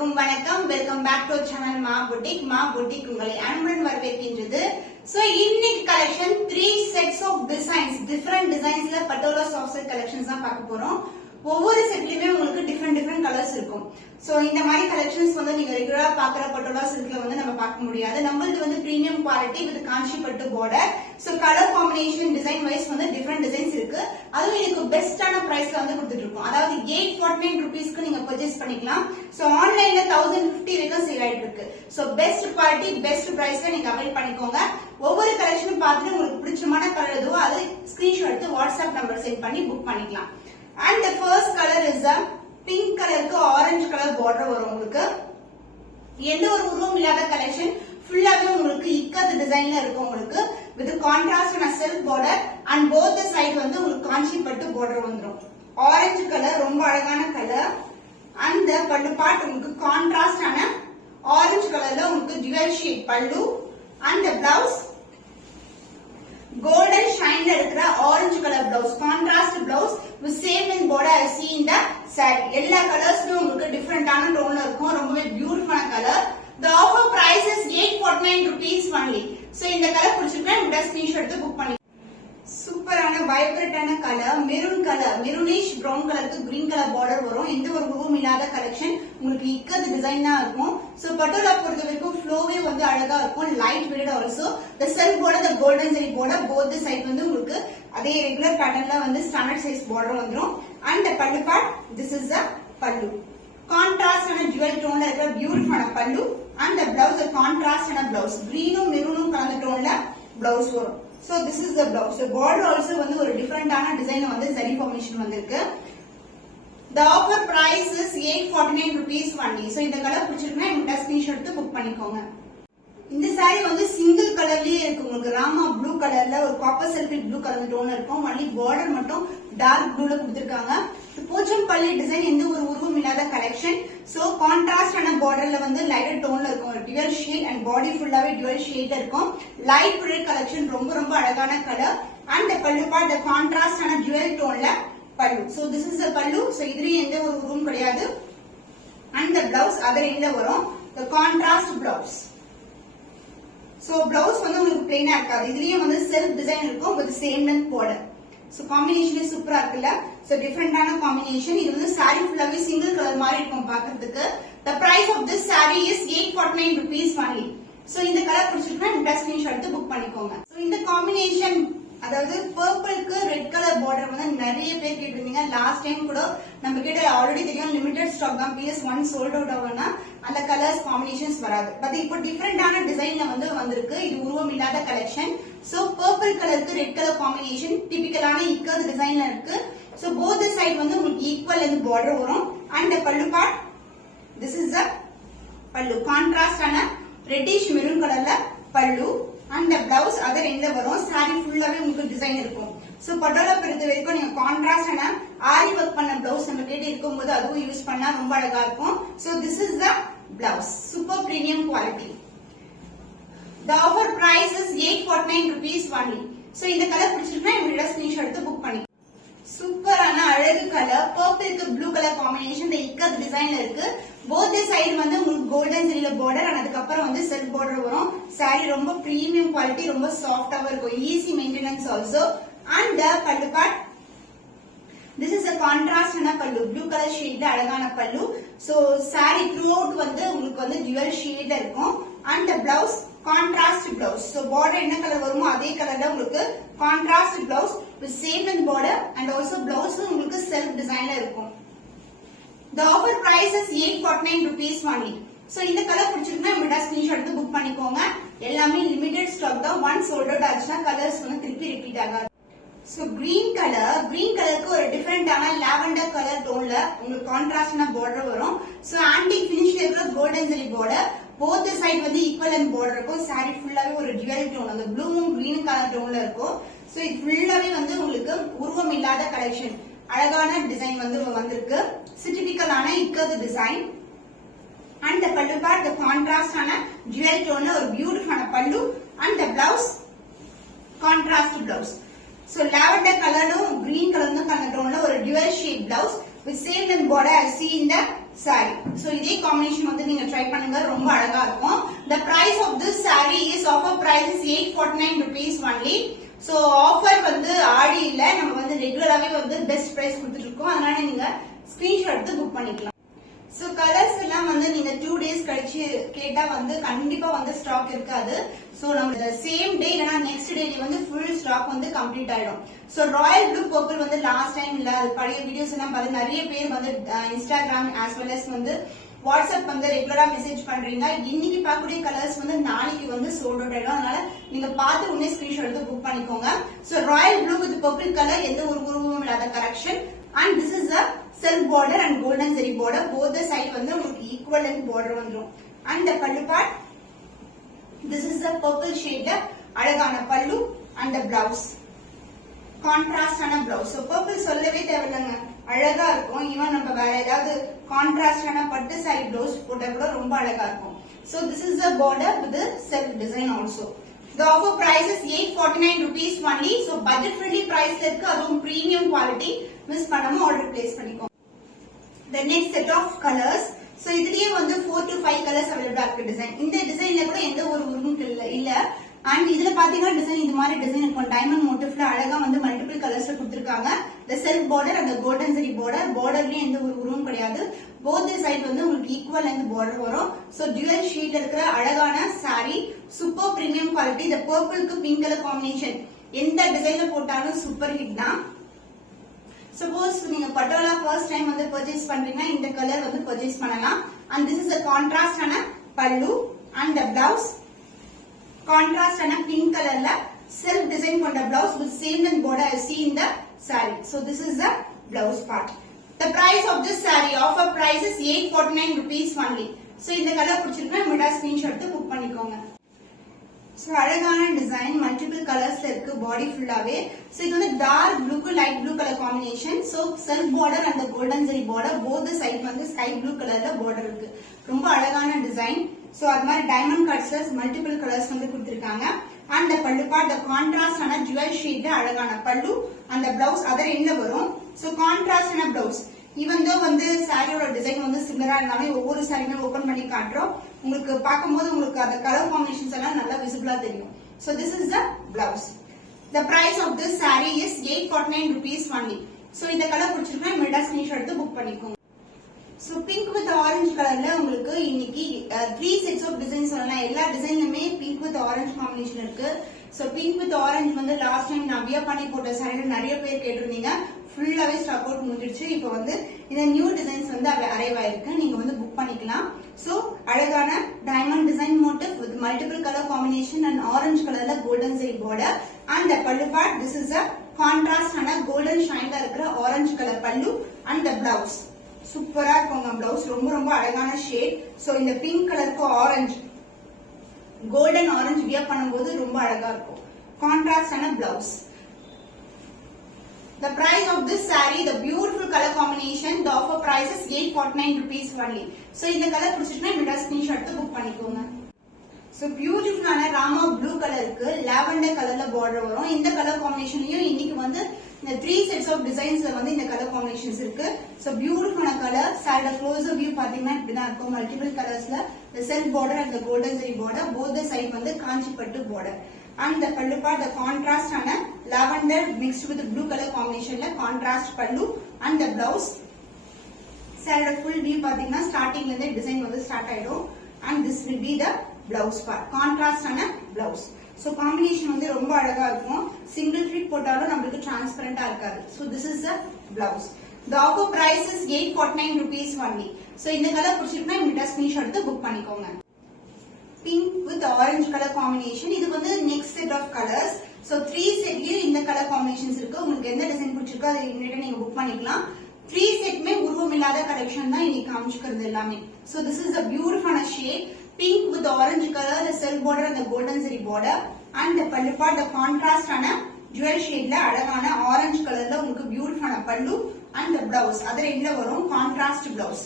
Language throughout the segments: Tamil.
அனைவருக்கும் வணக்கம். Welcome back to channel Maa boutique. Maa boutique உங்களை அன்புடன் வரவேற்கின்றது. சோ இன்னைக்கு collection 3 sets of designs, different டிசைன்ஸ்ல பட்டோலா சாஃப்ட் சில்க் கலெக்ஷன்ஸ் தான் பார்க்க போறோம். ஒவ்வொரு செட்லயுமே உங்களுக்கு டிஃபரெண்ட் கலர்ஸ் இருக்கும். சோ இந்த மாதிரி கலெக்ஷன்ஸ் வந்து நீங்க ரெகுலரா பாக்குற பட்டோலா சில்க்ல வந்து நம்ம பார்க்க முடியாது. நம்மளது வந்து பிரீமியம் குவாலிட்டி வித் காஞ்சி பட்டு border. So colour combination design wise வந்து டிஃபரெண்ட் டிசைன்ஸ் இருக்கு. அதுவும் எனக்கு பெஸ்டான பிரைஸ்ல வந்து கொடுத்துட்டு இருக்கோம். அதாவது 849 ரூபீஸ்க்கு நீங்க பர்ச்சேஸ் பண்ணிக்கலாம். சோ ஆன்லைன்ல 1050 வரைக்கும் சேல் ஆயிட்டு இருக்கு. சோ பெஸ்ட் குவாலிட்டி பெஸ்ட் பிரைஸ்ல நீங்க அவைல் பண்ணிக்கோங்க. ஒவ்வொரு கலெக்ஷனும் பார்த்துட்டு உங்களுக்கு பிடிச்சமான கலர் எதுவோ அதை ஸ்கிரீன்ஷாட் எடுத்து வாட்ஸ்அப் நம்பர் சென்ட் பண்ணி புக் பண்ணிக்கலாம். And the first color is a pink color க்கு orange color border வரும். உங்களுக்கு எந்த ஒரு உருவம் இல்லாத கலெக்ஷன் ஃபுல்லாவே உங்களுக்கு இக்கத் டிசைன்ல இருக்கும். உங்களுக்கு with contrast and self border and both the side வந்து உங்களுக்கு காஞ்சி பட்டு border வந்துரும். orange color ரொம்ப அழகான கலர். and the பல்லு பார்ட் உங்களுக்கு கான்ட்ராஸ்ட் ஆன orange கலர்ல உங்களுக்கு dual shade பல்லு and the blouse golden shine இருக்கிற orange color blouse, contrast blouse with same in border as see in the saree. எல்லா கலர்ஸ்லயும் உங்களுக்கு டிஃபரெண்டான டோன்ல இருக்கும். ரொம்பவே பியூட்டிஃபுல்லான colour. The offer price is 849 rupees only. So இந்த கலர் பிடிச்சிருக்கா இந்த ஸ்கிரீன்ஷாட் எடுத்து புக் பண்ணி. சூப்பரான வைப்ரண்டான colour, maroon colour, maroonish brown கலருக்கு கிரீன் கலர் பார்டர் வரும். எந்த ஒரு உருவம் இல்லாத கலெக்ஷன், உங்களுக்கு இக்கத் டிசைன் தான் இருக்கும். சோ பட்டோலா பொறுத்த வரைக்கும் ஃப்ளோவே வந்து அழகா இருக்கும். Light weight also. the self border, the golden zari border, both the side வந்து உங்களுக்கு அதே ரெகுலர் பேட்டர்ன்ல வந்து ஸ்டாண்டர்ட் சைஸ் பார்டர் வந்துரும். and the பல்லு பார்ட், this is the பல்லு. கான்ட்ராஸ்ட் ஆன ஜுவல் டோன்ல இருக்கிற பியூட்டிஃபுல்லான பல்லு. and the blouse, கான்ட்ராஸ்ட் ஆன blouse, கிரீனும் மெரூனும் கலந்த டோன்ல blouse வரும். So this is the blouse. The border also வந்து ஒரு டிஃபரெண்டான டிசைன்ல வந்து zari formation வந்திருக்கு. The offer price is 849 rupees only. So இந்த கலர் பிடிச்சிருக்குன்னா இந்த ஸ்கிரீன்ஷாட் எடுத்து புக் பண்ணிக்கோங்க. இந்த saree வந்து சிங்கிள் கலர்லயே இருக்கு. உங்களுக்கு ராமா ப்ளூ கலர்ல ஒரு copper sulphate blue colour tone இருக்கும். ஒன்லி பார்டர் மட்டும் டார்க் ப்ளூல கொடுத்திருக்காங்க. போச்சம்பள்ளி டிசைன் எந்த ஒரு உருவம் இல்லாத கலெக்ஷன். சோ கான்ட்ராஸ்ட் ஆன பார்டர்ல வந்து லைட் டோன்ல இருக்கும். டுவல் ஷேட் அண்ட் பாடி ஃபுல்லாவே டுவல் ஷேட் இருக்கும். லைட் ரெட் கலெக்ஷன், ரொம்ப அழகான கலர். அண்ட் பல்லு பார்ட் கான்ட்ராஸ்ட் ஆன டுவல் டோன்ல பல்லு. சோ திஸ் இஸ் தி பல்லு. சோ இதுலயும் எந்த ஒரு உருவம் கிடையாது. அண்ட் தி பிளவுஸ் அதர் எண்ட்ல வரும். The contrast blouse. So blouse வந்து உங்களுக்கு பிளைனா இருக்காது. இதுலயும் வந்து செல்ஃப் டிசைன் இருக்கும் with same length border. So combination சூப்பரா இருக்குல்ல. சோ டிஃபரெண்டான காம்பினேஷன். இது வந்து saree ஃபுல்லாவே சிங்கிள் கலர் மாதிரி இருக்கும் பார்க்கிறதுக்கு. The price of this saree is 849 rupees only. So இந்த கலர் பிடிச்சிருக்குன்னா இந்த ஸ்கிரீன்ஷாட் எடுத்து புக் பண்ணிக்கோங்க. சோ இந்த காம்பினேஷன், அதாவது பர்பிள்க்கு ரெட் கலர் பார்டர் வந்து நிறைய பேர் கேட்டிருந்தீங்க. லாஸ்ட் டைம் கூட நம்ம கிட்ட ஆல்ரெடி தெரியும் லிமிடெட் ஸ்டாக் தான். PS1 சோல்ட் அவுட் ஆகும்னா அந்த கலர்ஸ் காம்பினேஷன்ஸ் வராது. பட் இப்போ டிஃபரெண்டான டிசைன்ல வந்து வந்திருக்கு. இது உருவம் இல்லாத கலெக்ஷன். சோ பர்பிள் கலருக்கு ரெட் கலர் காம்பினேஷன் டிபிக்கலான இக்கத் டிசைன்ல இருக்கு. சோ போத் சைடு வந்து உங்களுக்கு ஈக்குவல் இந்த பார்டர் வரும். அண்ட் பல்லு பார்ட், திஸ் இஸ் தி பல்லு. கான்ட்ராஸ்ட் ஆன ரெட்டிஷ் மெரூன் கலர்ல பல்லு. அந்த பிளவுஸ் அதர் எண்ட்ல வரும். saree ஃபுல்லாவே உங்களுக்கு டிசைன் இருக்கும். சோ பட்டோலா பொறுத்த வரைக்கும் நீங்க கான்ட்ராஸ்ட் ஆன ஆரி ஒர்க் பண்ண பிளவுஸ் நம்ம கிட்ட இருக்கும்போது அதுவும் யூஸ் பண்ணா ரொம்ப அழகா இருக்கும். So this is the blouse. Super premium quality. The offer price is 849 rupees only. So இந்த கலர் பிடிச்சிருக்குன்னா இந்த ஸ்கிரீன்ஷாட் எடுத்து புக் பண்ணி. சூப்பரான அழகு கலர், பர்பிள்க்கு ப்ளூ கலர் காம்பினேஷன் இந்த இக்கத் டிசைன்ல இருக்கு. போத் சைடு வந்து உங்களுக்கு கோல்டன் ஜரியில பார்டர் and அதுக்கப்புறம் வந்து செல்ஃப் பார்டர் வரும். saree ரொம்ப பிரீமியம் குவாலிட்டி, ரொம்ப சாஃப்டாவே இருக்கும். Easy maintenance also. and the பல்லு part, this is a contrast ஆன பல்லு. ப்ளூ கலர் ஷேட்ல அழகான பல்லு. சோ saree throughout வந்து உங்களுக்கு வந்து dual ஷேட்ல இருக்கும். and the blouse contrast blouse. So border என்ன கலர் வருமோ அதே கலர்ல உங்களுக்கு contrast blouse with same in border and also blouse உங்களுக்கு self designல இருக்கும். The offer price is 849 rupees only. So இந்த கலர் பிடிச்சிருந்தா இந்த ஸ்கிரீன்ஷாட் எடுத்து புக் பண்ணிக்கோங்க. எல்லாமே லிமிடெட் ஸ்டாக் தான். ஒன்ஸ் சோல்ட் அவுட் ஆச்சுனா கலர்ஸ் வந்து திருப்பி ரிப்பீட் ஆகாது. சோ கிரீன் கலருக்கு ஒரு டிஃபரெண்டான லாவெண்டர் கலர் டோன்ல உங்களுக்கு கான்ட்ராஸ்டான பார்டர் வரும். சோ ஆன்டிக் ஃபினிஷ்ல இருக்கிற golden zari border. Both side வந்து ஈக்குவல் அண்ட் பார்டர் இருக்கும். saree ஃபுல்லாவே ஒரு டுவல் டோன், அந்த ப்ளூவும் கிரீன் கலர் டோன்ல இருக்கும். சோ இது ஃபுல்லாவே வந்து உங்களுக்கு உருவம் இல்லாத கலெக்ஷன், அழகான டிசைன் வந்து வந்திருக்கு. டிபிக்கலான இக்கத் டிசைன். அண்ட் the பல்லு பார்ட் the contrast ஆன டுவல் டோன்ல ஒரு பியூட்டிஃபுல்லான பல்லு. and the blouse contrast blouse. So lavender கலரும் கிரீன் கலரும் கலந்த டோன்ல ஒரு dual shade blouse with same length border as see in the saree. So இதே combination வந்து நீங்க ட்ரை பண்ணுங்க, ரொம்ப அழகா இருக்கும். The price of this saree is offer price is 849 rupees only. So offer வந்து ஆடி இல்ல, நம்ம வந்து ரெகுலராவே வந்து பெஸ்ட் பிரைஸ் கொடுத்துட்டு இருக்கோம். அதனால நீங்க ஸ்கிரீன்ஷாட் எடுத்து புக் பண்ணிக்கலாம். So colors எல்லாம் வந்து நீங்க 2 days கழிச்சு கேட்டா வந்து கண்டிப்பா வந்து ஸ்டாக் இருக்காது. So நம்ம சேம் டே இல்லனா நெக்ஸ்ட் டே வந்து ஃபுல் ஸ்டாக் வந்து கம்ப்ளீட் ஆயிடும். So ராயல் ப்ளூ பர்பிள் வந்து லாஸ்ட் டைம் இல்ல, அது பழைய வீடியோஸ் எல்லாம் பார்த்து நிறைய பேர் வந்து இன்ஸ்டாகிராம் as well as வந்து வாட்ஸ்அப் வந்து ரெகுலரா மெசேஜ் பண்றீங்க. இன்னைக்கு பார்க்கக்கூடிய கலர்ஸ் வந்து நாளைக்கு வந்து சோல்ட் அவுட் ஆயிடும். அதனால நீங்க பார்த்து உடனே ஸ்கிரீன்ஷாட் எடுத்து புக் பண்ணிக்கோங்க. So Royal blue with purple colour, எந்த ஒரு உருவமும் இல்லாத collection. And this is a silk border and golden zari border. Both the side வந்து உங்களுக்கு equal length border வந்துரும். And the pallu part, this is the purple shade, அழகான பல்லு and the blouse. Contrast ஆன blouse. So purple சொல்லவே தேவையில்லைங்க, அழகா இருக்கும். ஈவன் நம்ம வேற ஏதாவது கான்ட்ராஸ்ட் ஆன பட்டு சாரி blouse போட்டா கூட ரொம்ப அழகா இருக்கும். So this is the border with the self design also. The offer price is 849 rupees only. So budget friendly price ல இருக்கு, அதுவும் premium quality. மிஸ் பண்ணாம ஆர்டர் பிளேஸ் பண்ணிக்கோங்க. The next set of colors. So இதுலயே வந்து 4 to 5 கலர்ஸ் அவைலபிளா இருக்கு டிசைன். இந்த டிசைன்ல கூட எந்த ஒரு உருவமும் இல்ல. அண்ட் இதுல பாத்தீங்கன்னா டிசைன் இது மாதிரி டிசைன் இருக்கும். டைமண்ட் மோட்டிவ்ல அழகா வந்து மல்டிபிள் கலர்ஸ்ல கொடுத்திருக்காங்க. The silk border and the golden zari border. பார்டர்லயே எந்த ஒரு உருவமும் கிடையாது. both the side வந்து உங்களுக்கு ஈக்குவல் லெந்த் border வரும். So dual shade இருக்கிற அழகான saree, சூப்பர் பிரீமியம் குவாலிட்டி. இந்த பர்பிள்க்கு பிங்க் கலர் காம்பினேஷன் எந்த டிசைன்ல போட்டாலும் சூப்பர் ஹிட் தான். Suppose நீங்க பட்டோலா ஃபர்ஸ்ட் டைம் வந்து பர்ச்சேஸ் பண்றீங்கன்னா இந்த கலர் வந்து பர்ச்சேஸ் பண்ணலாம். And this is a contrast ஆன பல்லு and the blouse. Contrast ஆன பிங்க் கலர்ல self design கொண்ட blouse with same length border as see in the saree. So this is the blouse part. The price of this saree offer price is 849 rupees only. So இந்த கலர் பிடிச்சிருந்தா மீடா ஸ்கிரீன்ஷாட் எடுத்து புக் பண்ணிக்கோங்க. So அழகான டிசைன், மல்டிபிள் கலர்ஸ்ல இருக்கு பாடி ஃபுல்லாவே. So இது வந்து டார்க் ப்ளூக்கு light blue colour combination. So self border and golden zari border, both side வந்து ஸ்கை ப்ளூ கலர்ல பார்டர் இருக்கு. ரொம்ப அழகான டிசைன். So அது மாதிரி டைமண்ட் கட்ஸ்ல மல்டிபிள் கலர்ஸ் வந்து கொடுத்திருக்காங்க. அண்ட் பல்லு பார்ட் கான்ட்ராஸ்ட் ஆன ஜுவல் ஷேட்ல அழகான பல்லு. அந்த பிளவுஸ் அதர் எண்ட்ல வரும். So கான்ட்ராஸ்ட் ஆன பிளவுஸ். ஈவன் தோ வந்து சாரியோட டிசைன் வந்து சிமிலரா இருந்தாலும் ஒவ்வொரு சாரியுமே ஓபன் பண்ணி காட்டுறோம். உங்களுக்கு பார்க்கும்போது உங்களுக்கு அந்த கலர் காம்பினேஷன்ஸ் எல்லாம் நல்லா விசிபிளா தெரியும். So this is the blouse. The price of this saree is 849 rupees only. So இந்த கலர் பிடிச்சிருக்கா மீடா ஸ்கிரீன்ஷாட் எடுத்து புக் பண்ணிக்கோங்க. So pink with orange கலர்ல உங்களுக்கு இன்னைக்கு 3 sets of designs சொல்லலாம். எல்லா டிசைன்லயுமே pink with orange காம்பினேஷன் இருக்கு. So pink with orange வந்து லாஸ்ட் டைம் நான் வியர் பண்ணி போட்ட சாரில நிறைய பேர் கேட்டிருந்தீங்க. ஃபுல்லாவே ஸ்டாக் அவுட் முடிஞ்சிருச்சு. இப்போ வந்து இந்த நியூ டிசைன்ஸ் வந்து அரைவ் ஆயிருக்கு, நீங்க வந்து புக் பண்ணிக்கலாம். சோ அழகான diamond design motive with multiple colour combination and orange கலர்ல கோல்டன் ஜரி பார்டர் அண்ட் பல்லு part. This is a contrast ஆன கோல்டன் ஷைன்ல இருக்கிற ஆரஞ்சு கலர் பல்லு அண்ட் த பிளவுஸ். சூப்பரா இருக்குங்க பிளவுஸ், ரொம்ப ரொம்ப அழகான ஷேட். சோ இந்த பிங்க் கலருக்கு ஆரஞ்சு கோல்டன் ஆரஞ்சு வியர் பண்ணும்போது ரொம்ப அழகா இருக்கும். கான்ட்ராஸ்ட் ஆன blouse. The price of this saree, the beautiful color combination, the offer price is 849 rupees only. So இந்த கலர் பிடிச்சிட்டுனா இந்த ஸ்கிரீன்ஷாட் எடுத்து புக் பண்ணிக்கோங்க. So beautiful ஆன ராமா ப்ளூ கலருக்கு லாவெண்டர் கலர்ல border வரும். இந்த கலர் காம்பினேஷன்லயும் இன்னைக்கு வந்து இந்த 3 sets of designsல வந்து இந்த கலர் காம்பினேஷன்ஸ் இருக்கு. So beautiful ஆன கலர். சாரியோட க்ளோசர் வியூ பாத்தீங்கன்னா இப்படிதான் இருக்கும். மல்டிபிள் கலர்ஸ்ல the self border and the golden zari border, both the side வந்து காஞ்சி பட்டு border. And the pallu part, the contrast ஆன lavender mixed with the blue color combination ல contrast pallu and the blouse. சாரியோட full view பாத்தீங்கன்னா ஸ்டார்டிங்ல இருந்து டிசைன் வந்து ஸ்டார்ட் ஆயிடும். And this will be the blouse part. Contrast ஆன blouse. So combination வந்து ரொம்ப அழகா இருக்கும். Single fit போட்டாலும் நமக்கு transparent இருக்காது. So this is the blouse. The offer price is 849 rupees only. So இந்த கலர் பிடிச்சிருந்தா இந்த ஸ்கிரீன்ஷாட் எடுத்து புக் பண்ணிக்கோங்க. Pink with orange color combination. இது வந்து next set of colors. So 3 setலயும் இந்த color combinations இருக்கு. உங்களுக்கு எந்த டிசைன் பிடிச்சிருக்கோ அதை இமிடியேட்டா நீங்க புக் பண்ணிக்கலாம். 3 setமே உருவம் இல்லாத கலெக்ஷன் தான் இன்னைக்கு காமிச்சிக்கிறது எல்லாமே. So this is a beautiful shade. Pink with orange color, the silk border and the golden zari border. And the pallu part, the contrast ஆன jewel shadeல அழகான orange colorல உங்களுக்கு beautiful pallu and the blouse. Other எண்ட்ல வரும் contrast blouse.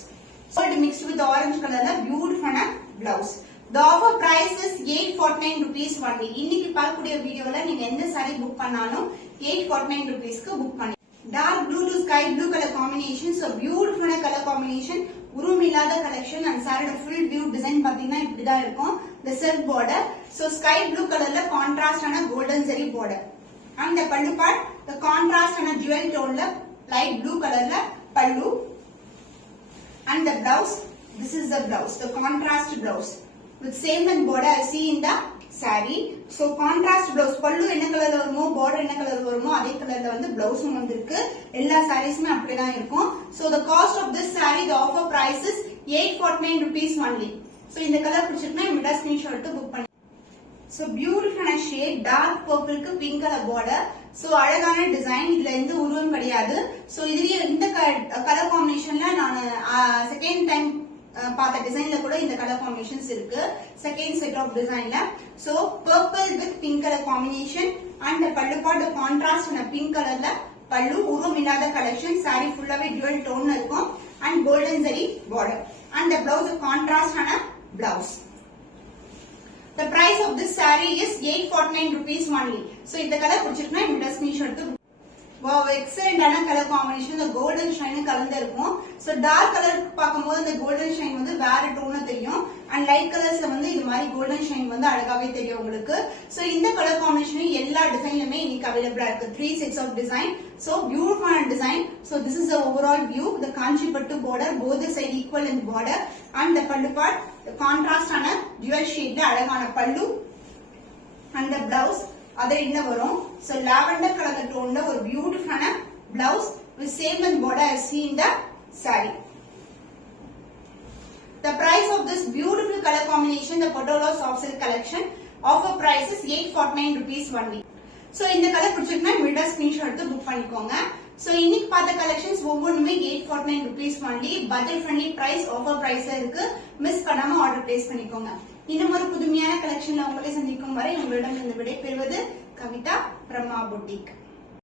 So it mixed with orange colorல beautiful blouse. The offer price is 849 rupees only. இன்னைக்கு பார்க்கக்கூடிய வீடியோல நீங்க எந்த saree புக் பண்ணாலும் 849 rupeesக்கு புக் பண்ணி. dark blue to sky blue color combination. So beautiful color combination. உருமில்லாத கலெக்ஷன் அண்ட் சாரியோட ஃபுல் வியூ டிசைன் பாத்தீங்கன்னா இப்படிதான் இருக்கும். the silk border. So sky blue கலர்ல கான்ட்ராஸ்ட் ஆன golden zari border. and the pallu part the contrast ஆன jewel tone ல light blue கலர்ல pallu. and the blouse, this is the blouse, the contrast blouse with same and border I see in the saree. So contrast blouse pallu என்ன கலர்ல வருமோ border என்ன கலர்ல வருமோ அதே கலர்ல வந்து பிளவுஸும் வந்திருக்கு. எல்லா சாரீஸ்மே அப்படிதான் இருக்கும். So the cost of this saree, the offer price is 849 rupees only. So இந்த கலர் பிடிச்சிருந்தா இமிடியேட் ஸ்கிரீன்ஷாட் எடுத்து புக் பண்ணி. So beautiful shade dark purple க்கு pink color border. So அழகான டிசைன், இதுல எந்த உருவம் கிடையாது. So இதுலயே இந்த கலர் காம்பினேஷன்ல நான் செகண்ட் டைம் பார்த்த டிசைன்ல கூட இந்த கலர் காம்பினேஷன்ஸ் இருக்கு. செகண்ட் செட் ஆஃப் டிசைன்ல. So purple with pink color combination and the pallu part the contrast on a pink colorல pallu உருவம் இல்லாத கலெக்ஷன். saree ஃபுல்லாவே dual tone இருக்கும் and golden zari border and the blouse contrast on a blouse. The price of this saree is 849 rupees only. So இந்த கலர் பிடிச்சிருக்குன்னா இமிடியேட் ஸ்கிரீன்ஷாட் எடுத்து. wow, excellent ஆன colour combination. the golden shine கலந்து இருக்கும். so dark color பாக்கும்போது அந்த golden shine வந்து வேற டோன்ல தெரியும் and light colors வந்து இது மாதிரி golden shine வந்து அழகாவே தெரியும் உங்களுக்கு. so இந்த கலர் காம்பினேஷன் எல்லா டிசைன்லயுமே இன்னைக்கு அவேலபிளா இருக்கு. 3 sets of design. so beautiful design. so this is the overall view. the kanchi pattu border both the side equal in border and the pallu part the contrast ஆன dual shade அழகான pallu and the blouse அதே என்ன வரும். so lavender color tone ஒரு பியூட்டிஃபுல்லான blouse with same and border I see in the saree. the price of this beautiful color combination, the Potolo soft silk collection, offer price is 849 rupees only. so இந்த கலர் பிடிச்சிருக்குன்னா இமிடியேட் ஸ்கிரீன்ஷாட் எடுத்து புக் பண்ணிக்கோங்க. so இன்னைக்கு பார்த்த கலெக்ஷன்ஸ் ஒவ்வொன்றுமே 849 rupees only. budget friendly price, offer price இருக்கு. மிஸ் பண்ணாம ஆர்டர் பிளேஸ் பண்ணிக்கோங்க. இன்னும் ஒரு புதுமையான கலெக்ஷன்ல உங்களை சந்திக்கும் வரை உங்களிடம் இந்த விடை பெறுவது கவிதா பிரம்மா புட்டிக்.